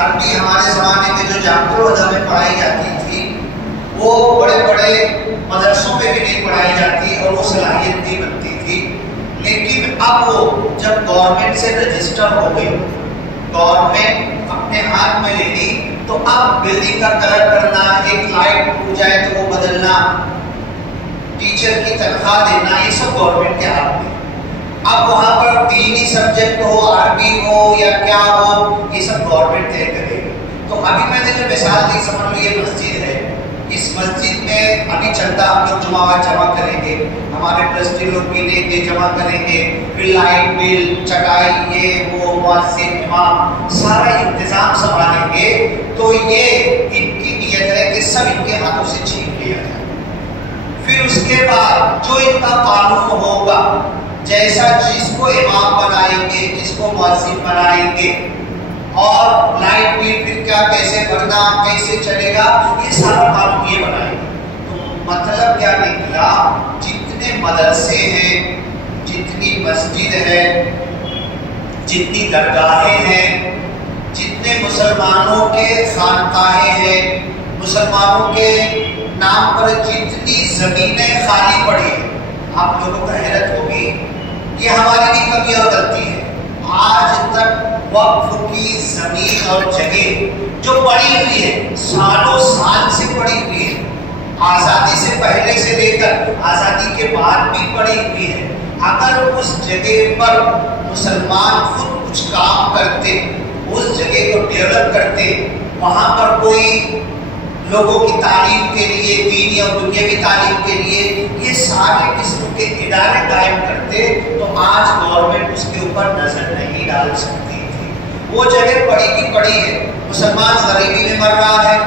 عربی ہمارے زمانے میں جو جامع ادب میں پڑھائی جاتی تھی وہ بڑے بڑے مدرسوں میں بھی نہیں پڑھائی جاتی اور وہ صلاحیت نہیں بنتی تھی. لیکن اب وہ جب گورنمنٹ سے رجسٹر ہو گئی، گورنمنٹ اپنے ہاتھ میں لے لی، تو اب بلڈنگ کا کلر کرنا، ایک لائٹ ٹوٹ جائے تو وہ بدلنا، ٹیچر کی تنخواہ دینا، یہ سب گورنمنٹ کے ہاتھ میں. اب وہاں پر دینی سبجیکٹ ہو، عربی ہو یا کیا ہو، یہ سب گورنمنٹ طے کرے گی. تو ابھی میں نے جو مثال دی، سمجھ لو یہ مسجد ہے، اس مسجد میں ابھی چندہ ہم لوگ جمع کریں گے، ہمارے ٹرسٹی لوگ بھی لیں گے، جمع کریں گے، پھر لائٹ بل، چٹائی، یہ وہ، مؤذن، امام، سارا انتظام سنبھالیں گے. تو یہ ان کی نیت ہے کہ سب ان کے ہاتھوں سے چھین لیا جائے. پھر اس کے بعد جو ان کا قانون ہوگا، جیسا جس کو امام بنائیں گے، جس کو مؤذن بنائیں گے، اور لائٹ بل پھر کیا کیسے بھرنا، کیسے چلے گا، یہ سارا قانون یہ بنائیں گے. تو مطلب کیا نکلا، جتنے مدرسے ہیں، جتنی مسجد ہے، جتنی درگاہیں ہیں، جتنے مسلمانوں کے خانقاہیں ہیں، مسلمانوں کے نام پر جتنی زمینیں خالی پڑی ہیں، آپ لوگوں کو حیرت ہوگی، یہ ہماری بھی کمی اور غلطی ہے. آج تک وقف کی زمین اور جگہ جو پڑی ہوئی ہے، سالوں سال سے پڑی ہوئی ہے، آزادی سے پہلے سے لے کر آزادی کے بعد بھی پڑی ہوئی ہے، اگر اس جگہ پر مسلمان خود کچھ کام کرتے، اس جگہ کو ڈیولپ کرتے، وہاں پر کوئی لوگوں کی تعلیم کے لیے، دینی اور دنیا کی تعلیم کے لیے یہ سارے قسم کے ادارے قائم کرتے، تو آج گورنمنٹ اس کے اوپر نظر نہیں ڈال سکتی تھی. وہ جگہ پڑی کی پڑی ہے. مسلمان غریبی میں مر رہا ہے،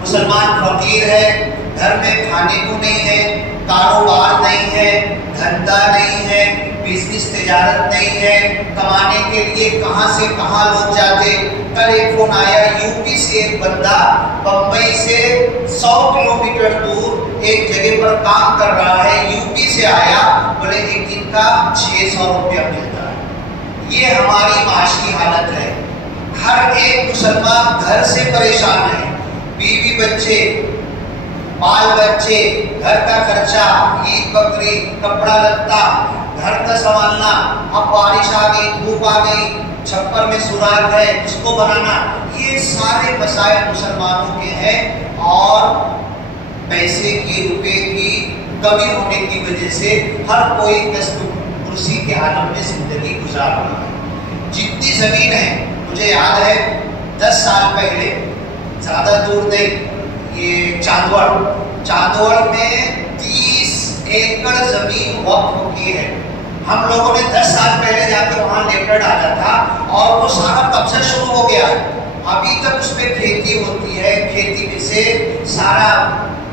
مسلمان فقیر ہے، گھر میں کھانے کو نہیں ہے، کاروبار نہیں ہے، دھندا نہیں ہے، بزنس تجارت نہیں ہے، کمانے کے لیے کہاں سے کہاں لوگ جاتے. کل ایک فون آیا، یو پی سے ایک بندہ بمبئی سے 100 کلومیٹر دور ایک جگہ پر کام کر رہا ہے، یو پی سے آیا، بولے ایک دن کا 600 روپیہ ملتا ہے. یہ ہماری معاشی حالت ہے. ہر ایک مسلمان گھر سے پریشان ہے، بیوی بچے، بال بچے، گھر کا خرچہ، عید بکری، کپڑا لتا، گھر کا سنبھالنا. اب بارش آ گئی، دھوپ آ گئی، چھپر میں سوراخ ہے، اس کو بنانا، یہ سارے مسائل مسلمانوں کے ہیں. اور پیسے کی، روپے کی کمی ہونے کی وجہ سے ہر کوئی کسب کرسی کے عالم میں زندگی گزار رہا ہے. جتنی زمین ہے، مجھے یاد ہے 10 سال پہلے، زیادہ دور نہیں، یہ چاندوڑ میں 30 ایکڑ زمین وقف کی ہے. ہم لوگوں نے 10 سال پہلے جا کے وہاں لیٹر ڈالا تھا اور وہ سارا قبضہ شروع ہو گیا ہے. ابھی تک اس پہ کھیتی ہوتی ہے، کھیتی میں سے سارا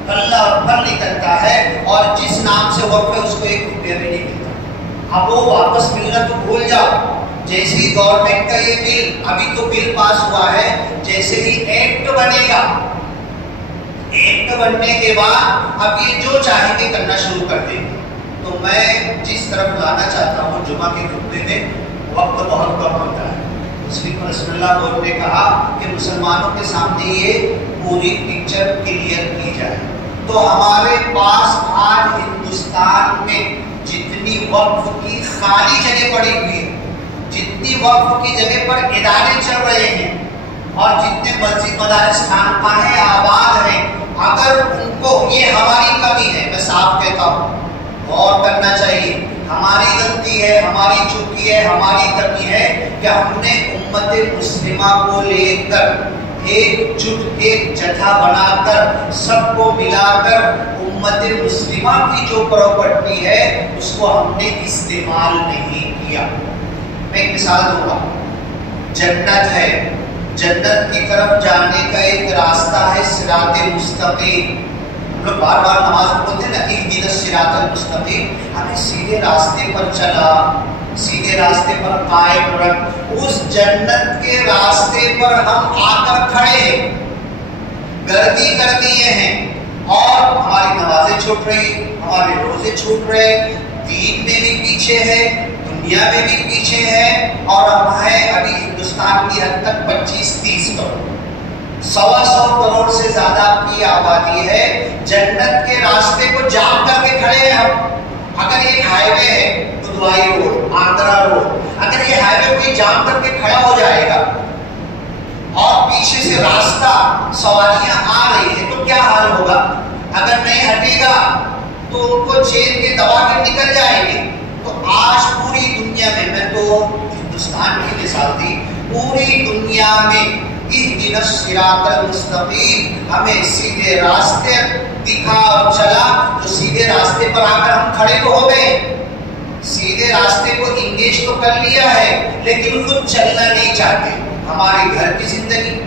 غلہ اور پھل نکلتا ہے، اور جس نام سے وقف ہے اس کو 1 روپیہ بھی نہیں ملتا. اب وہ واپس ملنا تو بھول جاؤ. جیسے ہی گورنمنٹ کا یہ بل، ابھی تو بل پاس ہوا ہے، جیسے ہی ایکٹ بنے گا، ایکٹ بننے کے بعد اب یہ جو چاہیں گے کرنا شروع کر دیں گے. تو میں جس طرف لانا چاہتا ہوں، جمعہ کے خطبے میں وقت بہت کم ہوتا ہے. مسلم رسول اللہ کو نے کہا کہ مسلمانوں کے سامنے یہ پوری پکچر کلیئر کی جائے. تو ہمارے پاس آج ہندوستان میں جتنی وقف کی خالی جگہ پڑی ہوئی ہے، جتنی وقف کی جگہ پر ادارے چل رہے ہیں، اور جتنے مسجد، مدارس، خانقاہیں آباد ہیں، اگر ان کو، یہ ہماری کمی ہے، میں صاف کہتا ہوں، غور کرنا چاہیے. ہماری غلطی ہے، ہماری چوکی ہے، ہماری کمی ہے کہ ہم نے امت مسلمہ کو لے کر ایک جٹ، ایک جتھا بنا کر، سب کو ملا کر امت مسلمہ کی جو پراپرٹی ہے اس کو ہم نے استعمال نہیں کیا. میں ایک مثال دوں گا. جنت ہے، جنت کی طرف جانے کا ایک راستہ ہے صراط مستقیم. ہم لوگ بار بار نماز پڑھتے ہیں نا، اہدنا الصراط المستقیم، ہمیں سیدھے راستے پر چلا، سیدھے راستے پر قائم رکھ. اس جنت کے راستے پر ہم آ کر کھڑے ہیں، گردی کر دیے ہیں، اور ہماری نمازیں چھوٹ رہی، ہمارے روزے چھوٹ رہے، دین میں بھی پیچھے ہے، دنیا میں بھی پیچھے ہے، اور ہم ہیں ابھی ہندوستان کروڑ، 125 کروڑ سے زیادہ کی آبادی ہے. جنت کے راستے کو جام کر کے کھڑے ہیں ہم. اگر یہ ہائی وے ہے تو دوائی روڈ، آندرا روڈ، اگر یہ ہائی وے کوئی جام کر کے کھڑا ہو جائے گا اور پیچھے سے راستہ سواریاں آ رہی ہے تو کیا حال ہوگا؟ اگر نہیں ہٹے گا تو ان کو چین کے دبا کے نکل جائیں گے. تو آج پوری دنیا میں تو ہندوستان کی مثال دی، پوری دنیا میں اہدنا الصراط المستقیم، ہمیں سیدھے راستے دکھا اور چلا. تو سیدھے راستے پر آ کر ہم کھڑے تو ہو گئے، سیدھے راستے کو انگیج تو کر لیا ہے، لیکن خود چلنا نہیں چاہتے. ہمارے گھر کی زندگی،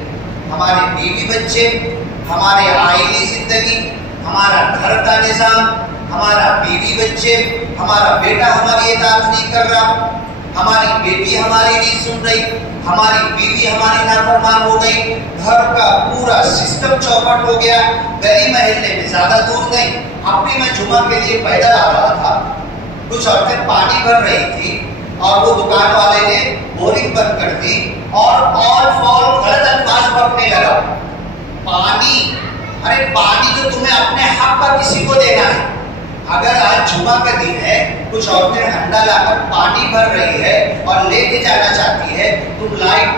ہمارے بیوی بچے، ہمارے آئلی زندگی، ہمارا گھر کا نظام، ہمارا بیوی بچے، ہمارا بیٹا ہماری اطاعت نہیں کر رہا، ہماری بیٹی ہماری نہیں سن رہی، ہماری بیوی ہماری نافرمان ہو گئی، گھر کا پورا سسٹم چوپٹ ہو گیا. گلی محلے میں زیادہ دور نہیں، اب بھی میں جمعہ کے لیے پیدل آ رہا تھا، کچھ عورتیں پانی بھر رہی تھی اور وہ دکان والے نے بورنگ بند کر دی اور غلط الفاظ بکنے لگا. پانی، ارے پانی تو تمہیں اپنے حق کا کسی کو دینا ہے. اگر آج جمعہ کا دن ہے، کچھ عورتیں ہنڈا لا کر پانی بھر رہی ہے اور لے کے جانا چاہتی ہے، تم لائٹ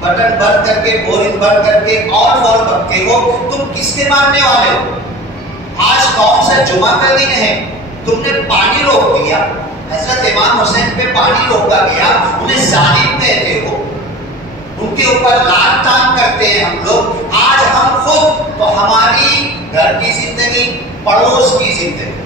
بٹن بند کر کے، بورنگ بند کر کے اور بکتے ہو، تم کس کے ماننے والے ہو؟ آج کون سا جمعہ کا دن ہے؟ تم نے پانی روک دیا. حضرت امام حسین پہ پانی روکا گیا، انہیں ظالم کہتے ہو، ان کے اوپر لعن طعن کرتے ہیں ہم لوگ. آج ہم خود تو ہماری گھر کی زندگی، پڑوس کی زندگی،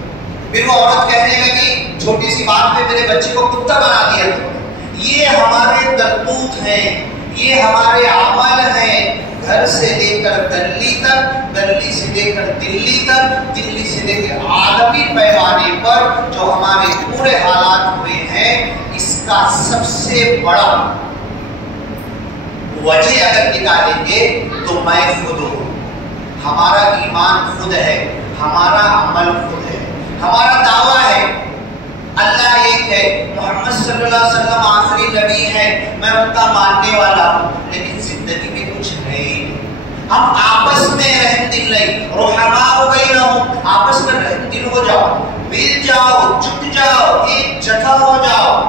پھر وہ عورت کہنے لگی چھوٹی سی بات پہ میرے بچے کو کتا بنا دیا تم نے. یہ ہمارے کرتوت ہیں، یہ ہمارے عمل ہیں. گھر سے لے کر گلی تک، گلی سے لے کر دلی تک، دلی سے لے کر عالمی پیمانے پر جو ہمارے پورے حالات ہوئے ہیں، اس کا سب سے بڑا وجہ اگر نکالیں گے تو میں خود ہوں. ہمارا ایمان خود ہے، ہمارا عمل خود ہے، ہمارا دعویٰ ہے اللہ ایک ہے، محمد صلی اللہ علیہ وسلم آخری نبی ہے، میں ان کا ماننے والا ہوں، لیکن زندگی میں کچھ ہے ہی نہیں. ہم آپس میں رحم دل نہیں، رحماء بینہم، آپس میں رحم دل ہو جاؤ، مل جاؤ، جٹ جاؤ، ایک جگہ ہو جاؤ.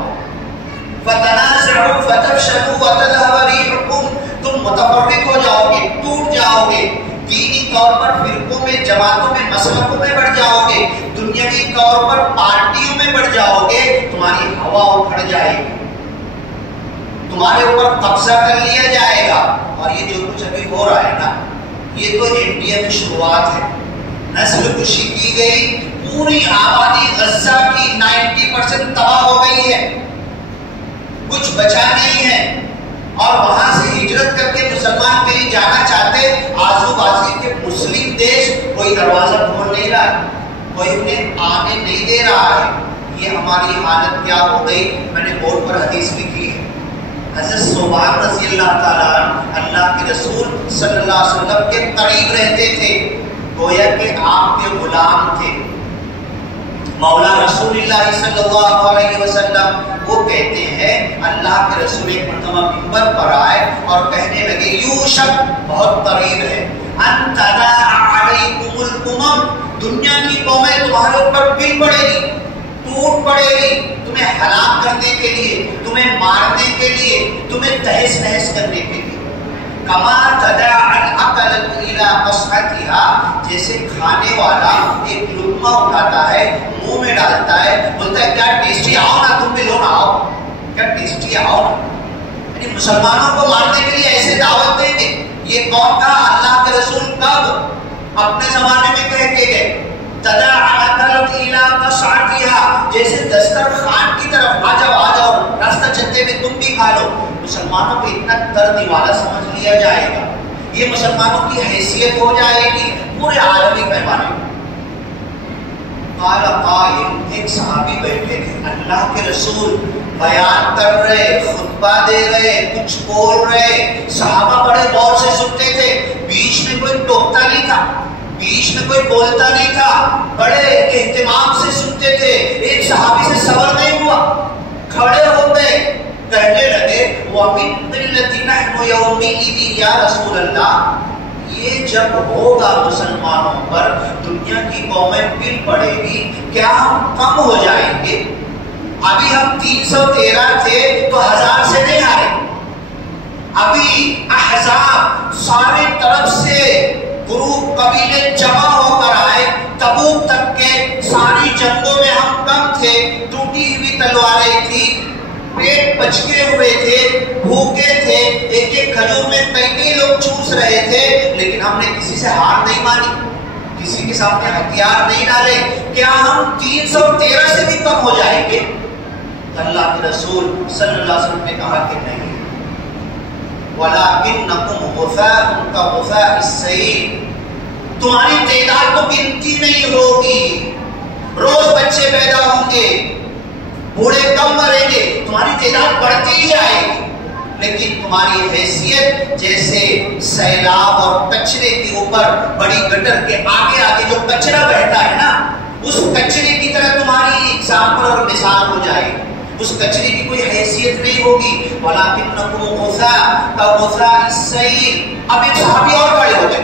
فتنازعوا فتفشلوا وتذهب ريحكم، تم متفرق ہو جاؤ گے، ٹوٹ جاؤ گے، دینی طور پر فرقوں میں، جماعتوں میں، مسلکوں میں بڑھ جاؤ گے، دنیاوی طور پر پارٹیوں میں بڑھ جاؤ گے، تمہاری ہوا اکھڑ جائے گی، تمہارے اوپر قبضہ کر لیا جائے گا. اور یہ جو کچھ ابھی ہو رہا ہے نا، یہ تو انڈیا میں شروعات ہے. نسل کشی کی گئی، پوری آبادی غزہ کی 90% تباہ ہو گئی ہے، کچھ بچا نہیں ہے. اور وہاں سے ہجرت کر کے مسلمان کہیں جانا چاہتے، آزو بازی کے مسلم دیش کوئی دروازہ کھول نہیں رہا، کوئی انہیں آنے نہیں دے رہا ہے. یہ ہماری حالت کیا ہو گئی؟ میں نے بورڈ پر حدیث لکھی ہے. حضرت صوبان رضی اللہ تعالیٰ عنہ اللہ کے رسول صلی اللہ علیہ وسلم کے قریب رہتے تھے، گویا کہ آپ کے غلام تھے. مولا رسول اللہ صلی اللہ علیہ وسلم وہ کہتے ہیں اللہ کے رسول ایک مرتبہ منبر پر آئے اور کہنے لگے یوشک، بہت قریب ہے، ان تداعى علیکم الامم، دنیا کی قومیں تمہارے اوپر گر پڑے گی، ٹوٹ پڑے گی، تمہیں ہلاک کرنے کے لیے، تمہیں مارنے کے لیے، تمہیں تہس نہس کرنے کے لیے. کما تداعى الاکلۃ الی قصعتها، جیسے کھانے والا ایک لقمہ اٹھاتا ہے، منہ میں ڈالتا ہے، بولتا ہے کیا ٹیسٹی، آؤ نا تم بھی لو نا، آؤ کیا ٹیسٹی، آؤ نا. یعنی مسلمانوں کو مارنے کے لیے ایسے دعوت دیں گے. یہ کون کہا؟ اللہ کے رسول کب؟ اپنے زمانے میں کہہ کے گئے تداعى الاکلۃ الی قصعتها، جیسے دسترخوان کی طرف آ جاؤ، راستہ چلتے میں تم بھی کھا لو. مسلمانوں کو اتنا دردی والا سمجھ لیا جائے گا، یہ مسلمانوں کی حیثیت ہو جائے گی پورے عالمی پیمانے پر. قال قائل، ایک صحابی بیٹھے تھے، اللہ کے رسول بیان کر رہے، خطبہ دے رہے، کچھ بول رہے، صحابہ بڑے غور سے سنتے تھے، بیچ میں کوئی ٹوکتا نہیں تھا، بیچ میں کوئی بولتا نہیں تھا، بڑے اہتمام سے سنتے تھے. ایک صحابی سے صبر نہیں ہوا، کھڑے ہو گئے، کہنے لگے وَمِن قِلَّةِ نَحْنُ يَوْمِئِذٍ یا رسول اللہ، یہ جب ہوگا مسلمانوں پر، دنیا کی قومیں پھر پڑے گی، کیا ہم کم ہو جائیں گے؟ ابھی ہم 313 تھے تو 1000 سے نہیں ہارے، ابھی احزاب سارے طرف سے گروپ قبیلے جمع ہو کر آئے، تبوک تک کے ساری جنگوں میں ہم کم تھے، ٹوٹی ہوئی تلواریں تھی، پیٹ پچکے ہوئے تھے، بھوکے تھے، ایک ایک کھجور میں کئی لوگ چوس رہے تھے، لیکن ہم نے کسی سے ہار نہیں مانی، کسی کے سامنے ہتھیار نہیں ڈالے، کیا ہم 313 سے بھی کم ہو جائیں گے؟ اللہ کے رسول صلی اللہ علیہ وسلم نے کہا کہ نہیں، وَلَكِنَّكُمْ غُثَاءٌ كَغُثَاءِ السَّيْلِ، تمہاری تعداد تو گنتی نہیں ہوگی، روز بچے پیدا ہوں گے، بوڑھے کم مریں گے، تمہاری تعداد بڑھتی ہی جائے گی، لیکن تمہاری حیثیت جیسے سیلاب اور کچرے کے اوپر بڑی گٹر کے آگے آگے جو کچرا بہتا ہے نا، اس کچرے کی طرح تمہاری ایگزامپل اور مثال ہو جائے گی، اس کچرے کی کوئی حیثیت نہیں ہوگی۔ وَلَكِنَّكُمْ غُثَاءٌ كَغُثَاءِ السَّيْلِ، اب ایک صحابی اور کھڑے ہو گئے،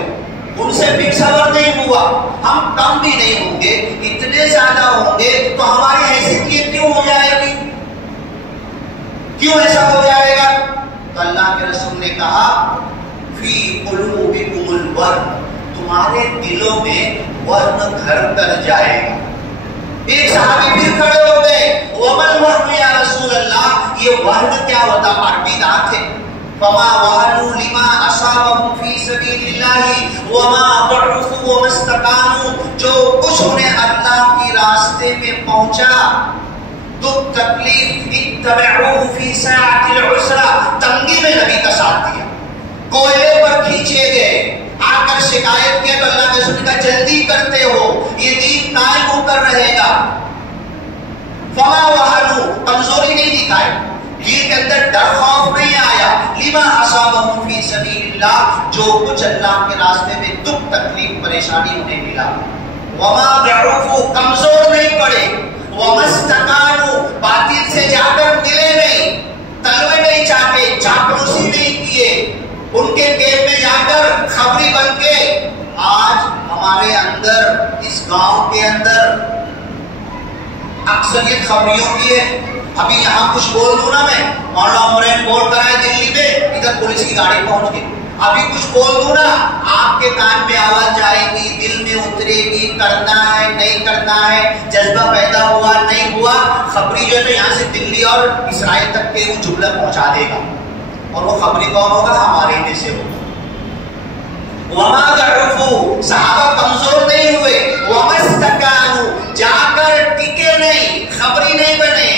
ان سے بھی صبر نہیں ہوا، ہم کم بھی نہیں ہوں گے، اتنے زیادہ ہوں گے تو ہماری حیثیت یہ کیوں ہو جائے گی، کیوں ایسا ہو جائے گا؟ تو اللہ کے رسول نے کہا فی قلوبکم الورن، تمہارے دلوں میں ورن گھر کر جائے گا۔ ایک صحابی پھر کھڑے ہو گئے، وَمَا الْوَرْنُ یا رسول اللہ، یہ ورن کیا ہوتا؟ عربی دان تھے، فما وهنوا لما اصابهم في سبيل الله وما ضعفوا وما استكانوا، جو کچھ انہیں اللہ کی راستے میں پہنچا، دکھ تکلیف، اتبعوه في ساعة العسرة، تنگی میں نبی کا ساتھ دیا، کوئلے پر کھینچے گئے، آ کر شکایت کیا تو اللہ کے رسول کا جلدی کرتے ہو، یہ دین قائم ہو کر رہے گا۔ فما وهنوا، کمزوری نہیں دکھائے، دل کے اندر ڈر خوف نہیں آیا، لما اصابهم فی سبیل اللہ، جو کچھ اللہ کے راستے میں دکھ تکلیف پریشانی انہیں ملا، وما ضعفوا، کمزور نہیں پڑے، وما استکانوا، باطل سے جا کر ملے نہیں، تلوے نہیں چاٹے، چاپلوسی نہیں کیے، ان کے گیٹ میں جا کر خبری بن کے۔ آج ہمارے اندر اس گاؤں کے اندر اکثریت خبریوں کی ہے، ابھی یہاں کچھ بول دوں نا میں، مولانا مرین بول کر آئے دلی میں، ادھر پولیس کی گاڑی پہنچ گئی، ابھی کچھ بول دوں نا، آپ کے کان میں آواز جائے گی، دل میں اترے گی، کرنا ہے نہیں کرنا ہے، جذبہ پیدا ہوا نہیں ہوا، خبری جو ہے یہاں سے دلی اور اسرائیل تک کے وہ جملہ پہنچا دے گا، اور وہ خبری کون ہوگا؟ ہمارے میں سے ہوگا۔ وما ضعفوا، صحابہ کمزور نہیں ہوئے، وما استکانوا، جا کر ٹکے نہیں، خبری نہیں بنے،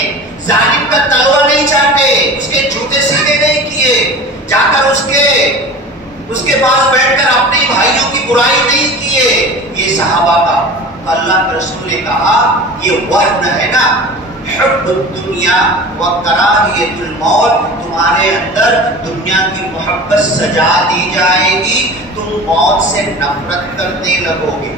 ظالم کا تلوا نہیں چاٹے، اس کے جوتے سیدھے نہیں کیے، جا کر اس کے پاس بیٹھ کر اپنے بھائیوں کی برائی نہیں کیے، یہ صحابہ کا۔ اللہ کے رسول نے کہا یہ ورن ہے نا، حب الدنیا وکراہیت الموت، تمہارے اندر دنیا کی محبت سجا دی جائے گی، تم موت سے نفرت کرنے لگو گے۔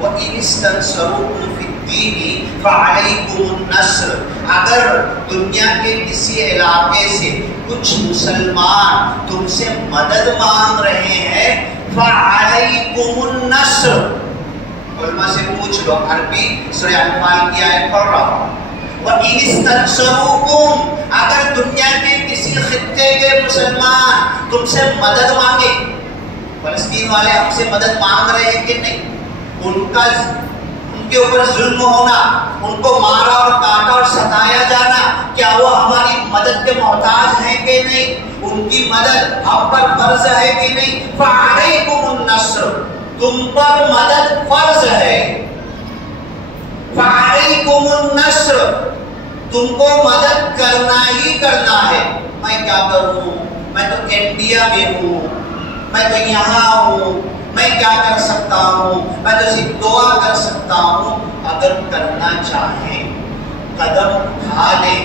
وَإِنِ اسْتَنْصَرُوكُمْ فِي الدِّينِ فَعَلَيْكُمُ النَّصْرُ، اگر دنیا کے کسی علاقے سے کچھ مسلمان تم سے مدد مانگ رہے ہیں، فَعَلَيْكُمُ النَّصْرُ، علماء سے پوچھ لو، عربی سورہ انفال کی آیت پڑھ رہا ہوں۔ وَإِنِ اسْتَنْصَرُوكُمْ، اگر دنیا کے کسی خطے کے مسلمان تم سے مدد مانگے، فلسطین والے ہم سے مدد مانگ رہے ہیں کہ نہیں، ان کے اوپر ظلم ہونا، ان کو مارا اور کاٹا اور ستایا جانا، کیا وہ ہماری مدد کے محتاج ہیں کہ نہیں، ان کی مدد ہم پر فرض ہے کہ نہیں، فَعَلَيْكُمُ النَّصْرُ، تم پر مدد فرض ہے، فَعَلَيْكُمُ النَّصْرُ، تم کو مدد کرنا ہی کرنا ہے۔ میں کیا کروں، میں تو انڈیا میں ہوں، میں تو یہاں ہوں، میں کیا کر سکتا ہوں، میں تو صرف دعا کر سکتا ہوں۔ اگر کرنا چاہیں قدم اٹھا لیں،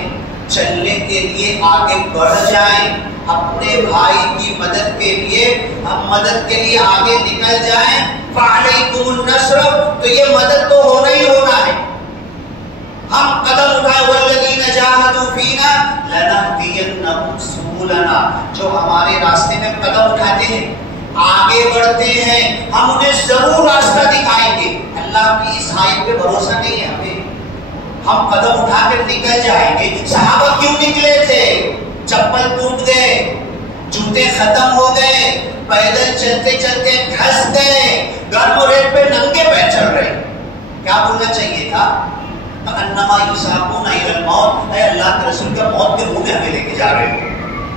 چلنے کے لیے آگے بڑھ جائیں، اپنے بھائی کی مدد کے لیے، ہم مدد کے لیے آگے نکل جائیں، فَعَلَيْكُمُ النَّصْرُ، تو یہ مدد تو ہونا ہی ہونا ہے۔ ہم قدم اٹھائیں، وَالَّذِينَ جَاهَدُوا فِينَا لَنَهْدِيَنَّهُمْ سبلنا، جو ہمارے راستے میں قدم اٹھاتے ہیں، آگے بڑھتے ہیں، ہم انہیں ضرور راستہ دکھائیں گے۔ اللہ کی اس آیت پہ بھروسہ نہیں ہے ہمیں، ہم قدم اٹھا کر نکل جائیں گے۔ صحابہ کیوں نکلے تھے؟ چپل ٹوٹ گئے، جوتے ختم ہو گئے، پیدل چلتے چلتے گھس گئے، گرم ریت پہ ننگے پیر چل رہے۔ کیا بولنا چاہیے تھا؟ انما یساقون الی الموت، اے اللہ کے رسول کا موت کے منہ میں ہمیں لے کے جا رہے ہو۔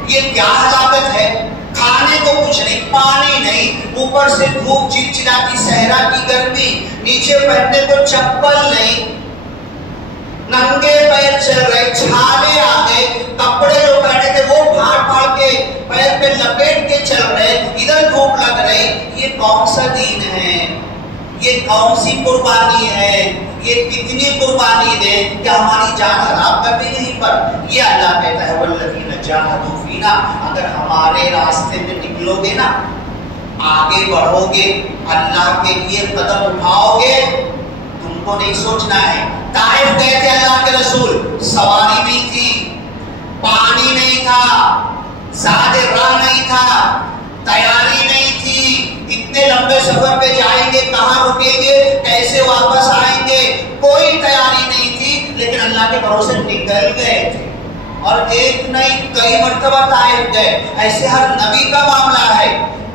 یہ کیا ہلاکت ہے؟ کھانے کو کچھ نہیں، پانی نہیں، اوپر سے دھوپ چلچلاتی صحرا کی گرمی، نیچے پہننے کو چپل نہیں، ننگے پیر چل رہے، چھالے آ گئے، کپڑے جو پہنے تھے وہ پھاڑ پھاڑ کے پیر پہ لپیٹ کے چل رہے، ادھر دھوپ لگ رہی۔ یہ کون سا دین ہے؟ یہ کون سی قربانی ہے؟ یہ کتنی قربانی دیں کہ ہماری جان خراب کر دی نہیں پر؟ یہ اللہ کہتا ہے والذین جاہدوا فینا، اگر ہمارے راستے میں نکلو گے نا، آگے بڑھو گے، اللہ کے لیے قدم اٹھاؤ گے، تم کو نہیں سوچنا ہے۔ طائف گئے تھے اللہ کے رسول، سواری نہیں تھی، پانی نہیں تھا، زیادہ راہ نہیں تھا، تیاری نہیں تھی، اتنے لمبے سفر پہ جائیں گے، کہاں رکیں گے، کیسے واپس آئیں گے، کوئی تیاری نہیں تھی، لیکن اللہ کے بھروسے نکل گئے تھے۔ اور ایک نہیں کئی مرتبہ طائف گئے۔ ایسے ہر نبی کا معاملہ ہے،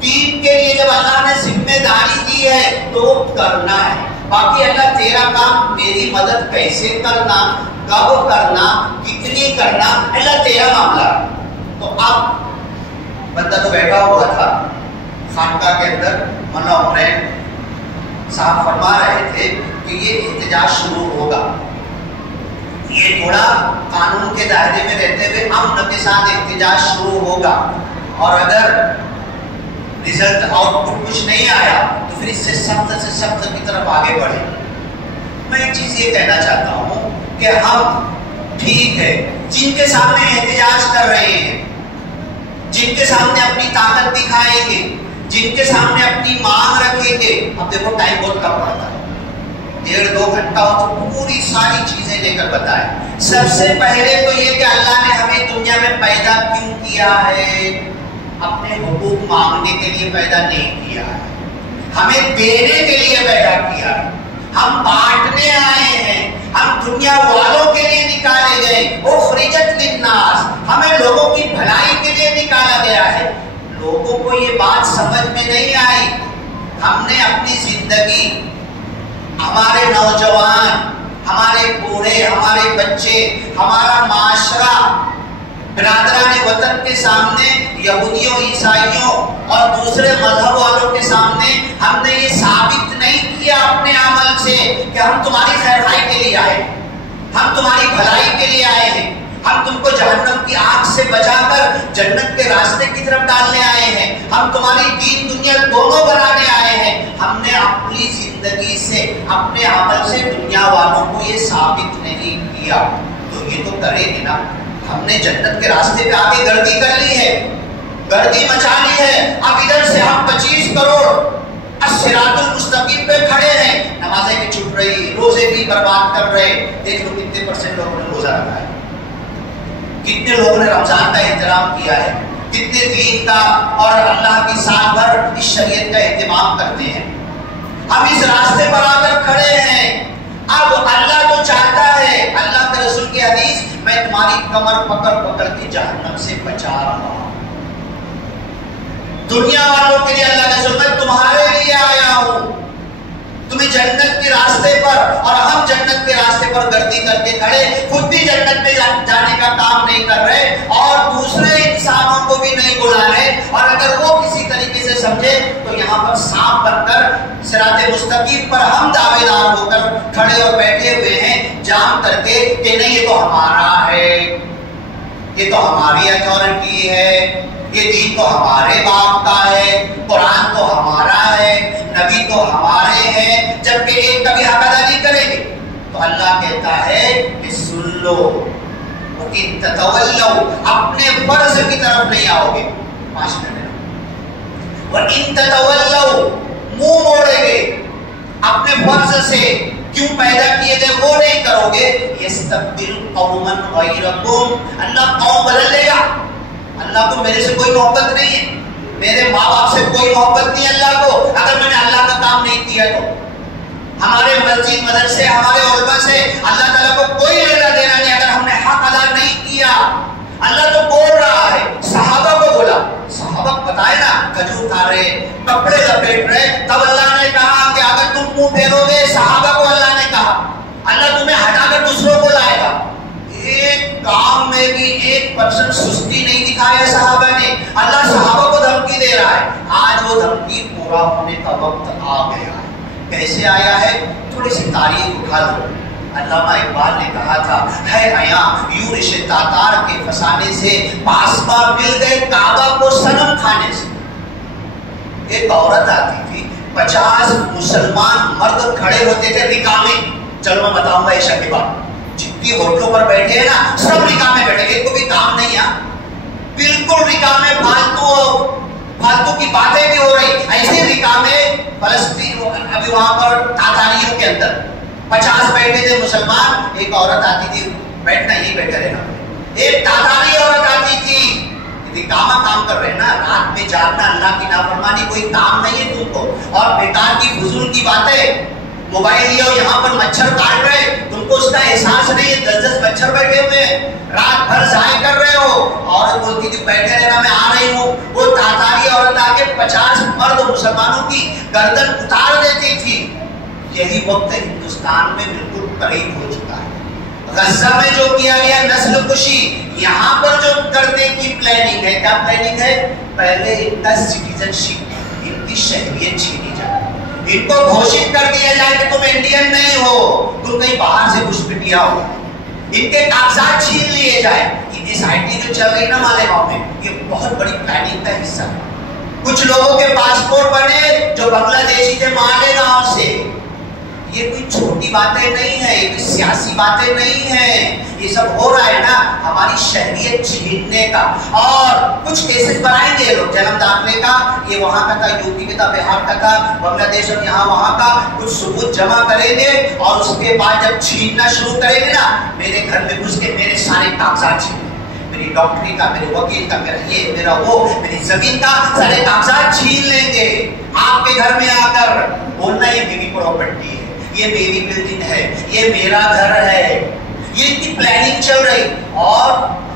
دین کے لیے جب اللہ نے ذمہ داری دی ہے تو وہ کرنا ہے۔ باقی اللہ تیرا کام، میری مدد کیسے کرنا، کب کرنا، کتنی کرنا، اللہ تیرا معاملہ۔ تو اب بندہ تو بیٹھا ہوا تھا خانقاہ کے اندر، مولانا عمرین صاحب فرما رہے تھے کہ یہ احتجاج شروع ہوگا، یہ تھوڑا قانون کے دائرے میں رہتے ہوئے امن کے ساتھ احتجاج شروع ہوگا، اور اگر رزلٹ آؤٹ پٹ کچھ نہیں آیا تو پھر اس سے سخت کی طرف آگے بڑھے۔ میں ایک چیز یہ کہنا چاہتا ہوں کہ ہم ٹھیک ہے جن کے سامنے احتجاج کر رہے ہیں، جن کے سامنے اپنی طاقت دکھائیں گے، جن کے سامنے اپنی مانگ رکھیں گے، اب دیکھو ٹائم بہت کم پڑتا ہے، 1.5-2 گھنٹہ ہو تو پوری ساری چیزیں لے کر بتائیں۔ سب سے پہلے تو یہ کہ اللہ نے ہمیں دنیا میں پیدا کیوں کیا ہے؟ اپنے حقوق مانگنے کے لیے پیدا نہیں کیا ہے، ہمیں دینے کے لیے پیدا کیا ہے۔ ہم بانٹنے آئے ہیں، ہم دنیا والوں کے لیے نکالے گئے، اخرجت للناس، ہمیں لوگوں کی بھلائی کے لیے نکالا گیا ہے۔ لوگوں کو یہ بات سمجھ میں نہیں آئی، ہم نے اپنی زندگی، ہمارے نوجوان، ہمارے بوڑھے، ہمارے بچے، ہمارا معاشرہ، برادران وطن کے سامنے، یہودیوں، عیسائیوں اور دوسرے مذہب والوں کے سامنے ہم نے یہ ثابت نہیں کیا اپنے عمل سے کہ ہم تمہاری خیرخواہی کے لیے آئے، ہم تمہاری بھلائی کے لیے آئے ہیں، ہم تم کو جہنم کی آگ سے بچا کر جنت کے راستے کی طرف ڈالنے آئے ہیں، ہم تمہاری دین دنیا دونوں بنانے آئے ہیں۔ ہم نے اپنی زندگی سے، اپنے عمل سے دنیا والوں کو یہ ثابت نہیں کیا، تو یہ تو کرے گی نا۔ ہم نے جنت کے راستے پہ آگے گردی کر لی ہے، گردی مچا لی ہے، اب ادھر سے ہم 25 کروڑ الصراط المستقیم پہ کھڑے ہیں، نمازیں بھی چھوٹ رہی، روزے بھی برباد کر رہے۔ دیکھ لو کتنے % لوگوں نے روزہ رکھا ہے، کتنے لوگوں نے رمضان کا احترام کیا ہے، کتنے دین کا اور اللہ کی سال بھر اس شریعت کا اہتمام کرتے ہیں۔ ہم اس راستے پر آ کر کھڑے ہیں۔ اب اللہ تو چاہتا ہے، اللہ کے رسول کی حدیث، میں تمہاری کمر پکڑ پکڑ کے جہنم سے بچا رہا ہوں۔ دنیا والوں کے لیے اللہ کے رسول، میں تمہارے لیے آیا ہوں، تمہیں جنت کے راستے پر، اور ہم جنت کے راستے پر گردی کر کے کھڑے، خود بھی جنت میں جانے کا کام نہیں کر رہے اور دوسرے انسانوں کو بھی نہیں بلا رہے، اور اگر وہ کسی طریقے سے سمجھے تو یہاں پر سانپ بن کر صراط مستقیم پر ہم دعوے دار ہو کر کھڑے اور بیٹھے ہوئے ہیں جام کر کے کہ نہیں یہ تو ہمارا ہے، یہ تو ہماری اتھارٹی ہے، یہ دین تو ہمارے باپ کا ہے، قرآن تو ہمارا ہے، نبی تو ہمارے ہیں، جبکہ ایک کبھی حق ادا نہیں کریں گے۔ تو اللہ کہتا ہے کہ سن لو، وَإِن تَتَوَلَّوْا، اپنے فرض کی طرف نہیں آؤ گے، 5 منٹ، وَإِن تَتَوَلَّوْا، منہ موڑے گے اپنے فرض سے، کیوں پیدا کیے گئے وہ نہیں کرو گے، يَسْتَبْدِلْ قَوْمًا غَيْرَكُمْ، اللہ قوم بدل لے گا، اللہ کو میرے سے کوئی محبت نہیں ہے، میرے ماں باپ سے کوئی محبت نہیں ہے اللہ کو اگر میں نے اللہ کا کام نہیں کیا تو۔ ہمارے مسجد مدرسے ہمارے علماء سے اللہ تعالیٰ کو کوئی لینا دینا نہیں اگر ہم نے حق ادا نہیں کیا۔ اللہ تو بول رہا ہے، صحابہ کو بولا، صحابہ بتائے نا کھجور کھا رہے، کپڑے لپیٹ رہے، تب اللہ نے کہا کہ اگر تم منہ پھیرو گے، صحابہ کو اللہ نے کہا اللہ تمہیں ہٹا کر دوسروں کو لائے گا۔ ایک کام میں بھی 1% سستی نہیں دکھایا صحابہ نے۔ اللہ صحابہ کو دھمکی دے رہا ہے، آج وہ دھمکی پورا ہونے کا وقت آ گیا ہے۔ کیسے آیا ہے؟ تھوڑی سی تاریخ اٹھا لو۔ علامہ اقبال نے کہا تھا، ہے عیاں یورش تاتار کے فسانے سے، پاسبا مل گئے کعبہ کو صنم کھانے سے۔ ایک عورت آتی تھی، 50 مسلمان مرد کھڑے ہوتے تھے رکا میں۔ چلو میں بتاؤں گا عشاء کے بعد، جتنی ہوٹلوں پر بیٹھے ہیں نا سب رکا میں بیٹھے، ایک کو بھی کام نہیں ہے، بالکل رکا میں، فالتو کی باتیں بھی ہو رہی۔ ایسے رکا میں فلسطین ابھی وہاں پر تاتاریوں کے اندر 50 بیٹھے تھے مسلمان، ایک عورت آتی تھی، بیٹھنا ہی بیٹھے رہنا، ایک تاتاری عورت آتی تھی، کام کر رہے نا، رات میں جاگنا اللہ کی نافرمانی کوئی کام نہیں ہے تم کو، اور بیکار کی فضول کی باتیں، موبائل لیے یہاں پر مچھر کاٹ رہے، تم کو اس کا احساس نہیں ہے، 10 مچھر بیٹھے ہوئے ہیں، رات بھر ضائع کر رہے ہو۔ عورت بولتی تھی بیٹھے رہنا میں آ رہی ہوں، وہ تاتاری عورت آ کے 50 مرد مسلمانوں کی گردن اتار دیتی تھی۔ یہی وقت ہندوستان میں بالکل قریب ہو چکا ہے۔ غزہ میں جو کیا گیا نسل کشی، یہاں پر جو کرنے کی پلاننگ ہے، کیا پلاننگ ہے؟ پہلے ان کا سٹیزن شپ، ان کی شہریت چھینی جائے، ان کو گھوشت کر دیا جائے کہ تم انڈین نہیں ہو، تم کہیں باہر سے گھسپٹیا ہو، ان کے کاغذات چھین لیے جائے۔ اس آئی ٹی جو چل رہی نا مالیگاؤں میں، یہ بہت بڑی پلاننگ کا حصہ ہے۔ کچھ لوگوں کے پاسپورٹ بنے جو بنگلہ دیشی تھے مالیگاؤں سے۔ یہ کوئی چھوٹی باتیں نہیں ہیں، یہ کوئی سیاسی باتیں نہیں ہیں، یہ سب ہو رہا ہے نا ہماری شہریت چھیننے کا۔ اور کچھ کیسز بنائیں گے لوگ جنم داخلے کا، یہ وہاں کا تھا، یو پی کا تھا، بہار کا تھا، بنگلہ دیش اور یہاں وہاں کا، کچھ ثبوت جمع کریں گے اور اس کے بعد جب چھیننا شروع کریں گے نا، میرے گھر میں گھس کے میرے سارے کاغذات چھین، میری ڈاکٹری کا، میرے وکیل کا، میرا یہ میرا وہ، میری زمین کا سارے کاغذات چھین لیں گے۔ آپ کے گھر میں آ کر بولنا یہ میری پراپرٹی ہے، یہ میری بلڈنگ ہے، یہ میرا گھر ہے۔ یہ اتنی پلاننگ چل رہی، اور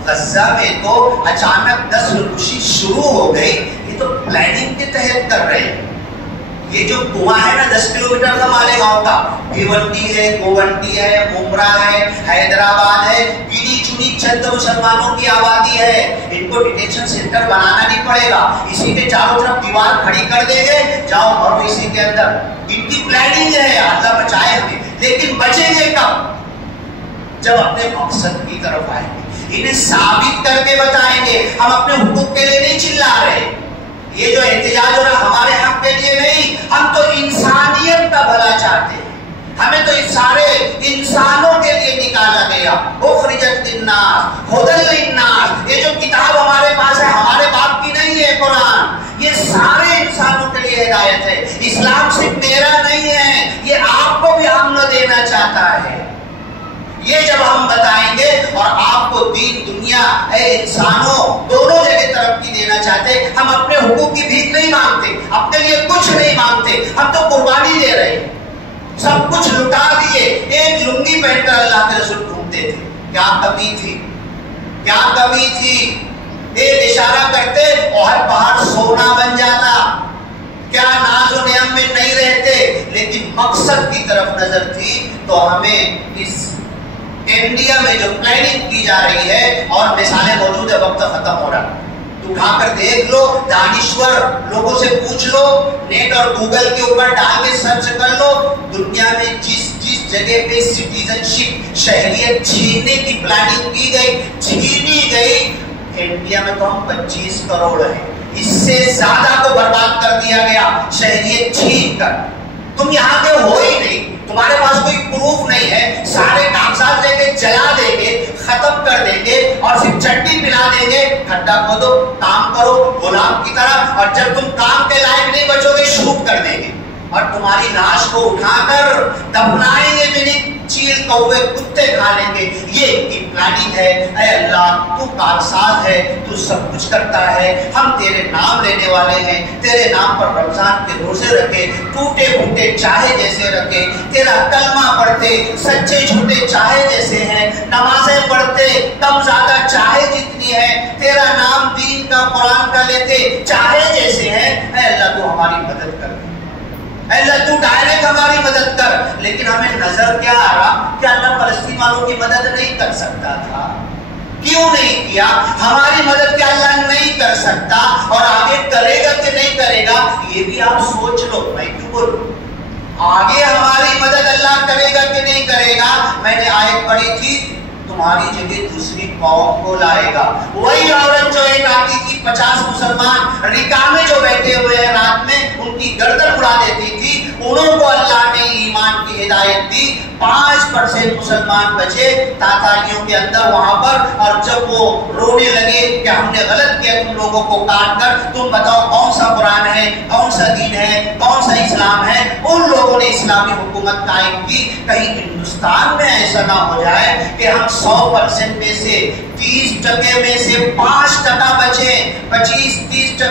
غزہ میں تو اچانک نسل کشی شروع ہو گئی، یہ تو پلاننگ کے تحت کر رہے ہیں۔ یہ جو کنواں ہے نا 10 کلومیٹر کا مالیگاؤں کا، بھیونڈی ہے، گوونڈی ہے، ممبرا ہے، حیدرآباد ہے، گنی چنی چند مسلمانوں کی آبادی ہے، ان کو ڈیٹینشن سینٹر بنانا نہیں پڑے گا، اسی کے چاروں طرف دیوار کھڑی کر دیں گے، جاؤ مرو اسی کے اندر۔ ان کی پلاننگ ہے، اللہ بچائے ہمیں، لیکن بچیں گے کب؟ جب اپنے مقصد کی طرف آئیں گے، انہیں ثابت کر کے بتائیں گے ہم اپنے حقوق کے لیے نہیں چلا رہے، یہ جو احتجاج ہو رہا ہمارے حق کے لیے نہیں، ہم تو انسانیت کا بھلا چاہتے ہیں، ہمیں تو سارے انسانوں کے لیے نکالا گیا۔ اخرجت للناس ھدی للناس، یہ جو کتاب ہمارے پاس ہے ہمارے باپ کی نہیں ہے، قرآن یہ سارے انسانوں کے لیے ہدایت ہے۔ اسلام صرف میرا نہیں ہے، یہ آپ کو بھی امن دینا چاہتا ہے۔ یہ جب ہم بتائیں گے اور آپ کو دین دنیا اے انسانوں دونوں جگہ ترقی دینا چاہتے، ہم اپنے حقوق کی بھیک نہیں مانگتے، اپنے لیے کچھ نہیں مانگتے، ہم تو قربانی دے رہے ہیں، سب کچھ لٹا دیے، ایک لنگی پہن کر اللہ کے رسول گھومتے تھے، کیا کمی تھی، کیا کمی تھی؟ ایک اشارہ کرتے اور پہاڑ سونا بن جاتا، کیا ناز و نعم میں نہیں رہتے، لیکن مقصد کی طرف نظر تھی۔ تو ہمیں اس انڈیا میں جو پلاننگ کی جا رہی ہے، اور مثالیں موجود ہے، وقت ختم ہو رہا، تو اٹھا کر دیکھ لو، دانشور لوگوں سے پوچھ لو، نیٹ اور گوگل کے اوپر ڈال کے سرچ کر لو، دنیا میں جس جگہ پہ سٹیزن شپ شہریت چھیننے کی پلاننگ کی گئی، چھینی گئی، انڈیا میں تو ہم 25 کروڑ ہیں، اس سے زیادہ کو برباد کر دیا گیا شہریت چھین کر۔ تم یہاں کے ہو ہی نہیں، تمہارے پاس کوئی پروف نہیں ہے، سارے کاغذات لے کے جلا دیں گے، ختم کر دیں گے، اور صرف چٹنی پلا دیں گے، کھڈا کھودو، کام کرو غلام کی طرح، اور جب تم کام کے لائق نہیں بچو گے شوٹ کر دیں گے، اور تمہاری لاش کو اٹھا کر دفنائیں گے بھی نہیں، چیل کوے کتے کھا لیں گے، یہ ان کی پلاننگ ہے۔ اے اللہ تو کارساز ہے، تو سب کچھ کرتا ہے، ہم تیرے نام لینے والے ہیں، تیرے نام پر رمضان کے روزے رکھے، ٹوٹے پھوٹے چاہے جیسے رکھے، تیرا کلمہ پڑھتے سچے جھوٹے چاہے جیسے ہیں، نمازیں پڑھتے کم زیادہ چاہے جتنی ہے، تیرا نام دین کا قرآن کا لیتے چاہے جیسے ہیں۔ اے اللہ تو ہماری مدد کر، اے اللہ تو ڈائریکٹ ہماری مدد کر۔ لیکن ہمیں نظر کیا آ رہا کہ اللہ فلسطین والوں کی مدد نہیں کر سکتا تھا، کیوں نہیں کیا؟ ہماری مدد کیا اللہ نہیں کر سکتا اور آگے کرے گا کہ نہیں کرے گا؟ یہ بھی آپ سوچ لو، میں کیوں بولوں؟ آگے ہماری مدد اللہ کرے گا کہ نہیں کرے گا؟ میں نے آیت پڑھی تھی، تمہاری جگہ دوسری قوم کو لائے گا۔ وہی عورت جو ایک آتی تھی 50 مسلمان رکا میں جو بیٹھے ہوئے ہیں رات میں ان کی گردن اڑا دیتی تھی، انہوں کو اللہ نے ایمان کی ہدایت دی، 5% مسلمان بچے تاتاریوں کے اندر وہاں پر، اور جب وہ رونے لگے کہ ہم نے غلط کیا تم لوگوں کو کاٹ کر، تم بتاؤ کون سا قرآن ہے، کون سا دین ہے، کون سا اسلام ہے، ان لوگوں نے اسلامی حکومت قائم کی۔ کہیں ہندوستان میں ایسا نہ ہو جائے کہ ہم 100% میں سے 30% میں سے 5% بچے، 25-30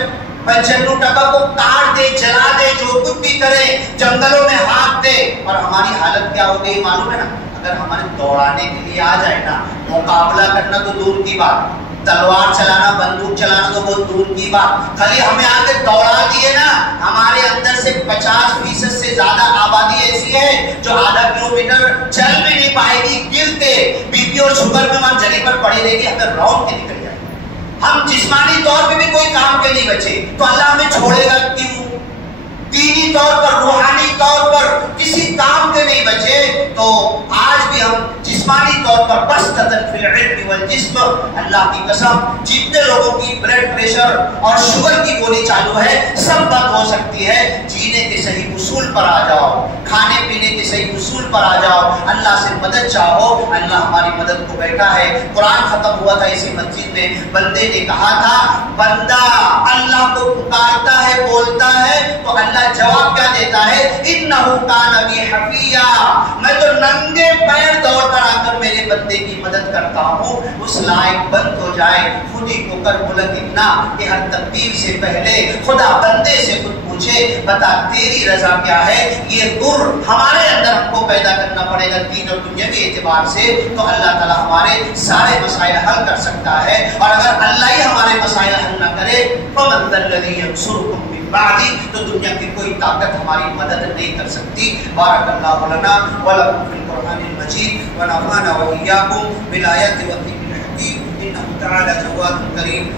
95% کو کاٹ دے، جلا دے، جو کچھ بھی کرے، جنگلوں میں ہانک دے، اور ہماری حالت کیا ہو گئی معلوم ہے نا؟ اگر ہمارے دوڑانے کے لیے آ جائے نا، مقابلہ کرنا تو دور کی بات، تلوار چلانا بندوق چلانا تو بہت دور کی بات، خالی ہمیں آ کے دوڑا دیے نا، ہمارے اندر سے 50% سے زیادہ آبادی ایسی ہے جو آدھا کلومیٹر چل بھی نہیں پائے گی، گرتے بی پی اور شوگر میں ہم جگہ پر پڑی رہے گی اگر راؤنڈ کے نکل جائے۔ ہم جسمانی طور پہ بھی کوئی کام کے نہیں بچے تو اللہ ہمیں چھوڑے گا کیوں؟ دینی طور پر، روحانی طور پر کسی کام کے نہیں بچے تو آج بھی ہم جسمانی طور پر بسطۃ فی العلم والجسم، اللہ کی قسم جتنے لوگوں کی بلڈ پریشر اور شوگر کی گولی چالو ہے سب بند ہو سکتی ہے۔ جینے کے صحیح اصول پر آ جاؤ، کھانے پینے کے صحیح اصول پر آ جاؤ، اللہ سے مدد چاہو، اللہ ہماری مدد کو بیٹھا ہے۔ قرآن ختم ہوا تھا اسی مسجد میں، بندے نے کہا تھا بندہ اللہ کو پکارتا ہے، بولتا ہے تو اللہ جواب کیا دیتا ہے؟ انہو کان بی حفیہ، میں تو ننگے پیر دوڑ کر آ کر میرے بندے کی مدد کرتا ہوں۔ اس لائق بند ہو جائے، خود ہی کو کر بلکنا کہ ہر تقدیر سے پہلے خدا بندے سے خود پوچھے بتا تیری رضا کیا ہے۔ یہ گر ہمارے اندر ہم کو پیدا کرنا پڑے گا دین اور دنیاوی اعتبار سے، تو اللہ تعالیٰ ہمارے سارے مسائل حل کر سکتا ہے۔ اور اگر اللہ ہی ہمارے مسائل حل نہ کرے فمن ذا الذی ینصرکم من بعدی، تو دنیا کی کوئی طاقت ہماری مدد نہیں کر سکتی۔ بارک اللہ لنا ولکم فی القرآن المجید ونفعنا وإیاکم بالآیات والذکر الحکیم، انہ تعالی جواد کریم۔